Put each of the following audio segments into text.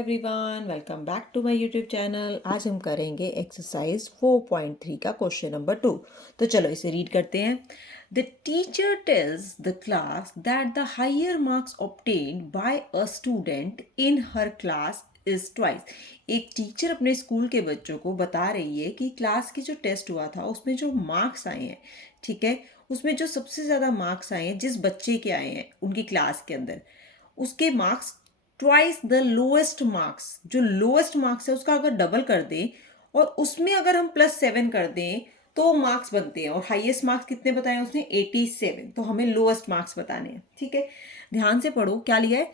Everyone, welcome back to my YouTube channel. आज हम करेंगे एक्सरसाइज 4.3 का क्वेश्चन नंबर 2। तो चलो इसे रीड करते हैं। The teacher tells the class that the higher marks obtained by a student in her class is twice. एक टीचर अपने स्कूल के बच्चों को बता रही है कि क्लास की जो टेस्ट हुआ था उसमें जो मार्क्स आए हैं, ठीक है, उसमें जो सबसे ज़्यादा मार्क्स आए हैं जिस बच्चे के आए हैं उनकी क्लास के अंदर, उसके marks twice the lowest marks, जो लोएस्ट मार्क्स है उसका अगर डबल कर दें और उसमें अगर हम +7 कर दें तो मार्क्स बनते हैं। और हाईएस्ट मार्क्स कितने बताए उसने? 87। तो हमें लोएस्ट मार्क्स बताने हैं, ठीक है। ध्यान से पढ़ो क्या लिया है,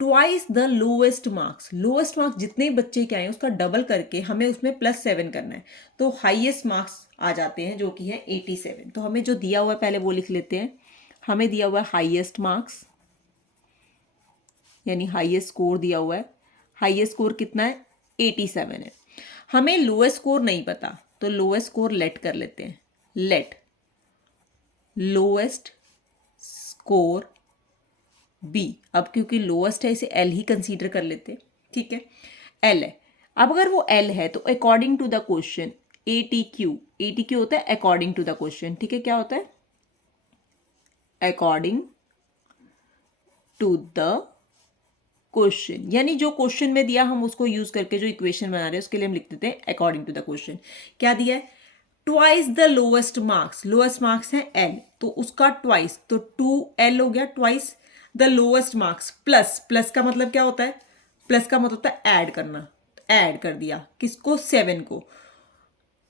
twice the lowest marks. Lowest marks जितने बच्चे के आए उसका डबल करके हमें उसमें +7 करना है, तो हाईएस्ट मार्क्स आ जाते हैं जो कि है 87। तो हमें जो दिया हुआ है पहले वो लिख लेते हैं। हमें दिया हुआ है हाईएस्ट मार्क्स यानी हाईएस्ट स्कोर दिया हुआ है। हाईएस्ट स्कोर कितना है? 87 है। हमें लोएस्ट स्कोर नहीं पता तो लोएस्ट स्कोर लेट कर लेते हैं। Let lowest score B. अब क्योंकि लोएस्ट है इसे एल ही कंसीडर कर लेते हैं, ठीक है। एल है। अब अगर वो एल है तो according to the question ATQ होता है अकॉर्डिंग टू द क्वेश्चन, ठीक है। क्या होता है? अकॉर्डिंग टू द क्वेश्चन, यानी जो क्वेश्चन में दिया हम उसको यूज करके जो इक्वेशन बना रहे हैं उसके लिए हम लिख देते हैं अकॉर्डिंग टू द क्वेश्चन। क्या दिया है? Twice the lowest marks. Lowest marks है एल, तो उसका ट्वाइस, तो 2L हो गया। Twice the lowest marks plus का मतलब क्या होता है? प्लस का मतलब होता है ऐड करना। ऐड कर दिया किसको? 7 को।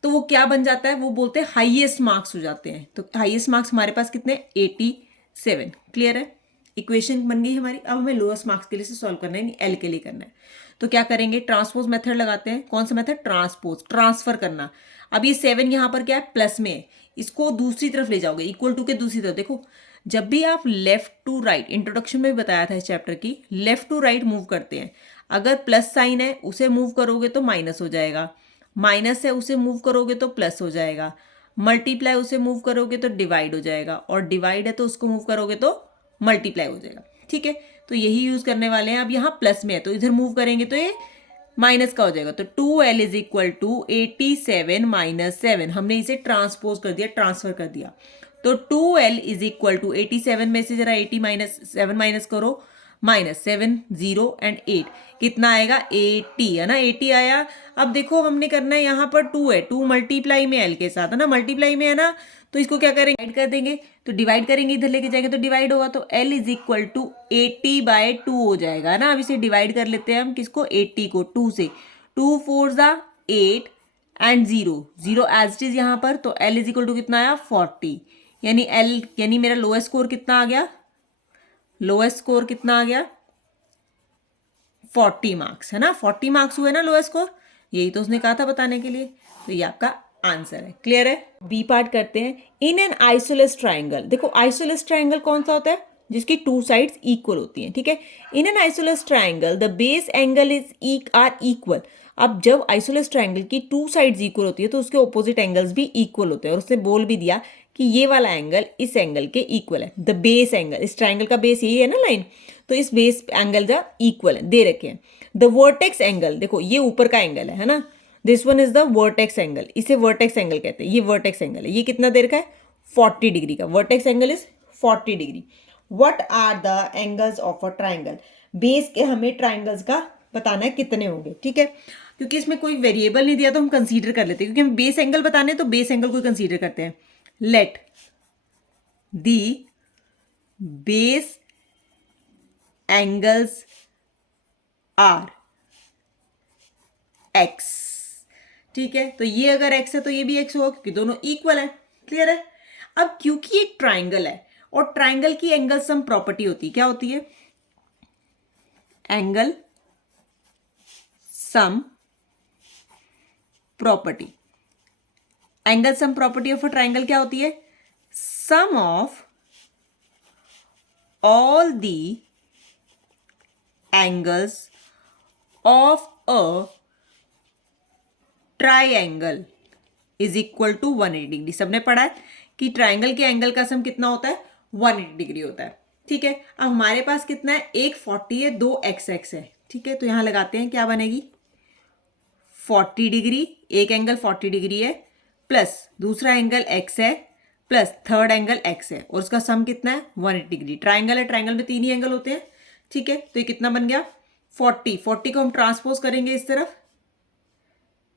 तो वो क्या बन जाता है? वो बोलते हैं हाईएस्ट मार्क्स हो जाते हैं। तो हाईएस्ट मार्क्स हमारे पास कितने? 87। क्लियर है? इक्वेशन बन गई हमारी। अब हमें लोएस्ट मार्क्स के लिए से सॉल्व करना है, नहीं एल के लिए करना है। तो क्या करेंगे? ट्रांसपोज मेथड लगाते हैं। कौन सा मेथड? ट्रांसपोज, ट्रांसफर करना। अब ये 7 यहाँ पर क्या है? प्लस में है, इसको दूसरी तरफ ले जाओगे, इक्वल टू के दूसरी तरफ। देखो जब भी आप लेफ्ट टू राइट, इंट्रोडक्शन में भी बताया था इस चैप्टर की, लेफ्ट टू राइट मूव करते हैं, अगर प्लस साइन है उसे मूव करोगे तो माइनस हो जाएगा, माइनस है उसे मूव करोगे तो प्लस हो जाएगा, मल्टीप्लाई उसे मूव करोगे तो डिवाइड हो जाएगा, और डिवाइड है तो उसको मूव करोगे तो मल्टीप्लाई हो जाएगा, ठीक है। तो यही यूज करने वाले हैं। अब यहाँ प्लस में है तो इधर मूव करेंगे तो ये माइनस का हो जाएगा। तो 2L इज इक्वल टू 87 - 7। हमने इसे ट्रांसपोज कर दिया, ट्रांसफर कर दिया। तो 2L इज इक्वल टू 87 में से जरा 80 - 7 माइनस करो, -7 0 एंड 8 कितना आएगा? 80 है ना। 80 आया। अब देखो हमने करना है, यहाँ पर 2 है, 2 मल्टीप्लाई में L के साथ है ना, मल्टीप्लाई में है ना, तो इसको क्या करेंगे? डिवाइड कर देंगे। तो डिवाइड करेंगे, इधर लेके जाएंगे तो डिवाइड होगा, तो L इज इक्वल टू 80/2 हो जाएगा ना। अब इसे डिवाइड कर लेते हैं हम, किसको? 80 को 2 से। 2 4 8 एंड 0 एज इट इज यहाँ पर। तो L इज इक्वल टू कितना आया? 40। यानी मेरा लोएस्ट स्कोर कितना आ गया? लोएस्ट स्कोर कितना आ गया? 40 मार्क्स है ना। 40 मार्क्स हुए ना लोएस्ट स्कोर, यही तो उसने कहा था बताने के लिए। तो ये आपका आंसर है। क्लियर है? बी पार्ट करते हैं। इन एन आइसोलेस ट्राइंगल, देखो आइसोलेस ट्राइंगल कौन सा होता है? जिसकी 2 साइड्स इक्वल होती हैं, ठीक है। In an isosceles triangle the base angles are equal. अब जब आइसोलेस ट्राइंगल की 2 साइड्स इक्वल होती है तो उसके ऑपोजिट एंगल्स भी इक्वल होते हैं, और उसने बोल भी दिया कि ये वाला एंगल इस एंगल के इक्वल है। द बेस एंगल, इस ट्राइंगल का बेस यही है ना लाइन, तो इस बेस एंगल का इक्वल है, दे रखे हैं। द वर्टेक्स एंगल, देखो ये ऊपर का एंगल है ना, this one is the vertex angle, इसे वर्टेक्स एंगल कहते हैं। ये वर्टेक्स एंगल है, ये कितना देर का है? 40 डिग्री का। Vertex angle is 40 degree. What are the angles of a triangle? Base के हमें ट्राइंगल्स का बताना है कितने होंगे, ठीक है। क्योंकि इसमें कोई वेरिएबल नहीं दिया तो हम कंसीडर कर लेते हैं, क्योंकि हम बेस एंगल बताने तो बेस एंगल को कंसीडर करते हैं। Let the base angles are x, ठीक है। तो ये अगर x है तो ये भी x होगा, क्योंकि दोनों इक्वल है। क्लियर है? अब क्योंकि एक ट्राइंगल है और ट्राइंगल की एंगल सम प्रॉपर्टी होती है, क्या होती है? Angle sum property. Angle sum property of a triangle क्या होती है? Sum of all the angles of a triangle is equal to 180 degree. सबने पढ़ा है कि ट्राइंगल के एंगल का सम कितना होता है? 180 डिग्री होता है, ठीक है। अब हमारे पास कितना है? एक 40 है, दो XX है, ठीक है, तो यहाँ लगाते हैं, क्या बनेगी 40 डिग्री, एक एंगल 40 डिग्री है, प्लस दूसरा एंगल x है, प्लस थर्ड एंगल x है, और उसका सम कितना है 180 डिग्री। ट्राइंगल है, ट्राइंगल में 3 ही एंगल होते हैं, ठीक है, तो ये कितना बन गया 40। 40 को हम ट्रांसपोज करेंगे इस तरफ,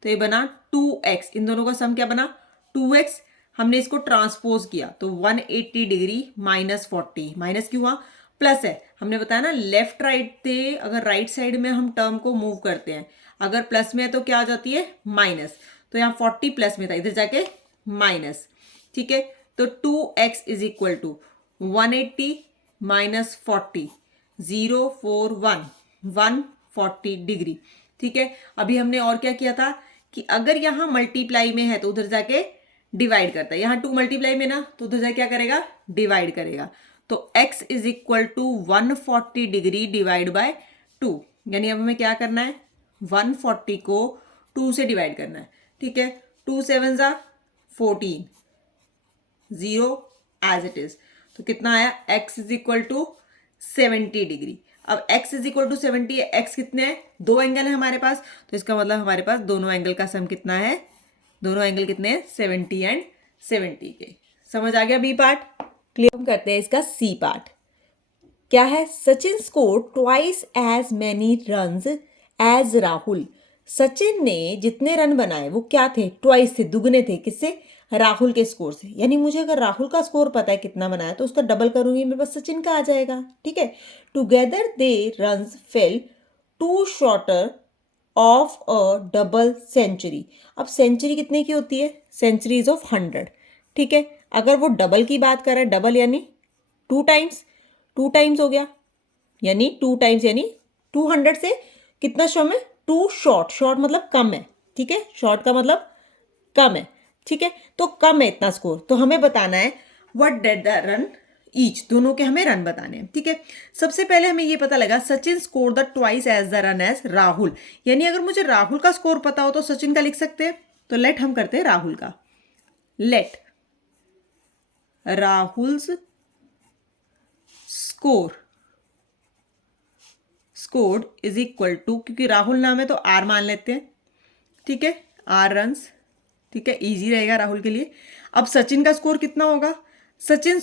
तो ये बना 2x, इन दोनों का सम क्या बना 2x। हमने इसको ट्रांसपोज किया तो 180 डिग्री माइनस 40, माइनस क्यों हुआ, प्लस है, हमने बताया ना लेफ्ट राइट थे, अगर राइट साइड में हम टर्म को मूव करते हैं, अगर प्लस में है तो क्या आ जाती है माइनस, तो यहाँ 40 प्लस में था, इधर जाके माइनस, ठीक है, तो 2x is equal to 180 minus 40, 041 140 degree, ठीक है। अभी हमने और क्या किया था कि अगर यहाँ मल्टीप्लाई में है तो उधर जाके डिवाइड करता है, यहाँ 2 मल्टीप्लाई में ना, तो उधर जाके क्या करेगा डिवाइड करेगा, तो x is equal to 140 degree divide by 2, यानी अब हमें क्या करना है 140 को 2 से डिवाइड करना है, ठीक है, 2 7 14, 0 एज इट इज, तो कितना आया x is equal to 70 degree. अब x इज इक्वल टू 70 है, x कितने हैं 2 एंगल है हमारे पास, तो इसका मतलब हमारे पास दोनों एंगल का सम कितना है, दोनों एंगल कितने हैं 70 एंड 70 के। समझ आ गया बी पार्ट, क्लियर। हम करते हैं इसका सी पार्ट, क्या है, Sachin score twice as many runs as Rahul. Sachin ने जितने रन बनाए वो क्या थे, ट्वाइस थे, दुगने थे, किससे, राहुल के स्कोर से। यानी मुझे अगर राहुल का स्कोर पता है कितना बनाया तो उसका डबल करूंगी, मेरे पास सचिन का आ जाएगा, ठीक है। Together they runs fell to shorter of a double century. अब सेंचुरी कितने की होती है, सेंचुरीज ऑफ 100, ठीक है। अगर वो डबल की बात कर रहा है, डबल यानी 2 टाइम्स, 2 टाइम्स हो गया, यानी 2 टाइम्स यानी 200 से कितना शॉर्ट में 2 शॉर्ट, शॉर्ट मतलब कम है, ठीक है, शॉर्ट का मतलब कम है, ठीक है, तो कम है इतना स्कोर, तो हमें बताना है what did the run each, दोनों के हमें रन बताने हैं, ठीक है। सबसे पहले हमें ये पता लगा Sachin score the twice as the run as Rahul, यानी अगर मुझे राहुल का स्कोर पता हो तो सचिन का लिख सकते हैं, तो लेट हम करते हैं राहुल का, let Rahul's scored is equal to, क्योंकि राहुल नाम है तो आर मान लेते हैं, ठीक है, आर रन्स, ठीक है, इजी रहेगा राहुल के लिए। अब सचिन का स्कोर कितना होगा, सचिन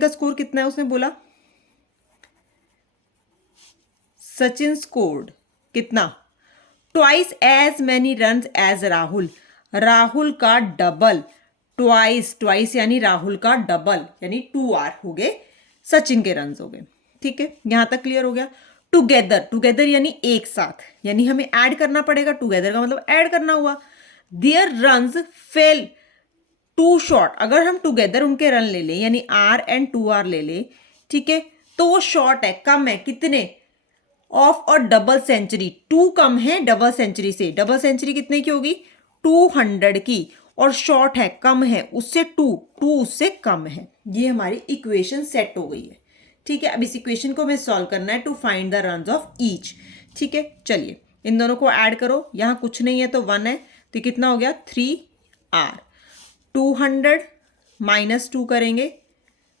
का स्कोर कितना है, उसने बोला सचिन स्कोर्ड कितना, twice as many runs as Rahul, Rahul का डबल, ट्वाइस यानी राहुल का डबल, यानी 2R हो गए, सचिन के रन्स हो गए, ठीक है, यहां तक क्लियर हो गया। टुगेदर यानी एक साथ, यानी हमें ऐड करना पड़ेगा, टुगेदर का मतलब ऐड करना हुआ। There runs fell to short, अगर हम टुगेदर उनके रन ले लें यानी R एंड 2R ले लें, ठीक है, तो वो शॉर्ट है, कम है, कितने, ऑफ और डबल सेंचुरी, 2 कम है डबल सेंचुरी से, डबल सेंचुरी कितने की होगी 200 की, और शॉर्ट है, कम है उससे 2 उससे कम है। ये हमारी इक्वेशन सेट हो गई है, ठीक है। अब इस इक्वेशन को हमें सॉल्व करना है to find the runs of each, ठीक है। चलिए इन दोनों को ऐड करो, यहाँ कुछ नहीं है तो 1 है, तो कितना हो गया 3R, 200 माइनस 2 करेंगे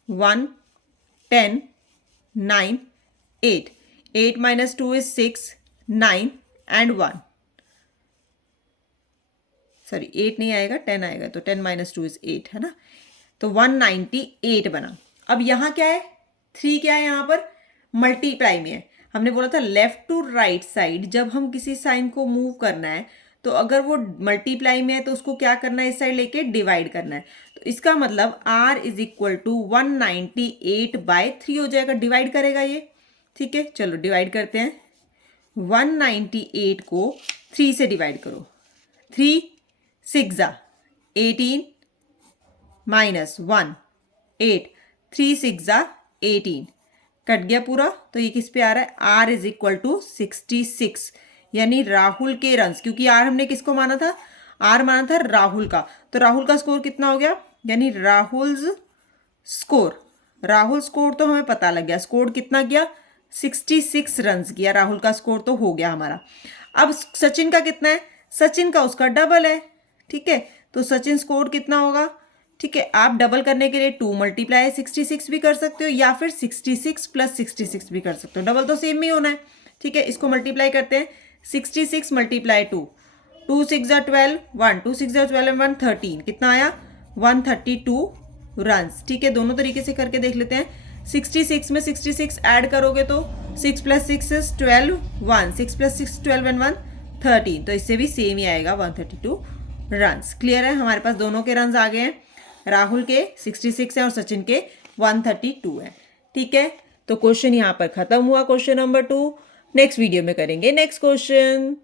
1 10 9 8, 8 माइनस 2 इज 6 9 एंड 1, सॉरी 8 नहीं आएगा 10 आएगा, तो 10 माइनस 2 इज 8 है ना, तो 198 बना। अब यहाँ क्या है 3, क्या है यहाँ पर मल्टीप्लाई में है, हमने बोला था लेफ्ट टू राइट साइड जब हम किसी साइन को मूव करना है तो अगर वो मल्टीप्लाई में है तो उसको क्या करना है, इस साइड लेके डिवाइड करना है, तो इसका मतलब R इज इक्वल टू 198/3 हो जाएगा, डिवाइड करेगा ये, ठीक है। चलो डिवाइड करते हैं, 198 को 3 से डिवाइड करो, 3 6 18 माइनस 1 8, 3 6 18, कट गया पूरा, तो ये किस पे आ रहा है R इज इक्वल टू 66, यानी राहुल के रन्स, क्योंकि R हमने किसको माना था, R माना था राहुल का, तो राहुल का स्कोर कितना हो गया, यानी राहुल स्कोर तो हमें पता लग गया, स्कोर कितना किया 66 रन्स किया, राहुल का स्कोर तो हो गया हमारा। अब सचिन का कितना है, सचिन का उसका डबल है, ठीक है, तो सचिन स्कोर कितना होगा, ठीक है। आप डबल करने के लिए 2 × 66 भी कर सकते हो या फिर 66 + 66 भी कर सकते हो, डबल तो सेम ही होना है, ठीक है, इसको मल्टीप्लाई करते हैं, 66 मल्टीप्लाई 2, 2 6 12, 1 2 6 12 एंड 1 13, कितना आया 132 रन्स। ठीक है, दोनों तरीके से करके देख लेते हैं। 66 में 66 ऐड करोगे तो 6 + 6 इज 12, 1 6 + 6 12 एंड 1 13, तो इससे भी सेम ही आएगा 132 रन्स। क्लियर है, हमारे पास दोनों के रन्स आ गए हैं, राहुल के 66 है और सचिन के 132 है। ठीक है, तो क्वेश्चन यहाँ पर खत्म हुआ, क्वेश्चन नंबर 2। नेक्स्ट वीडियो में करेंगे नेक्स्ट क्वेश्चन।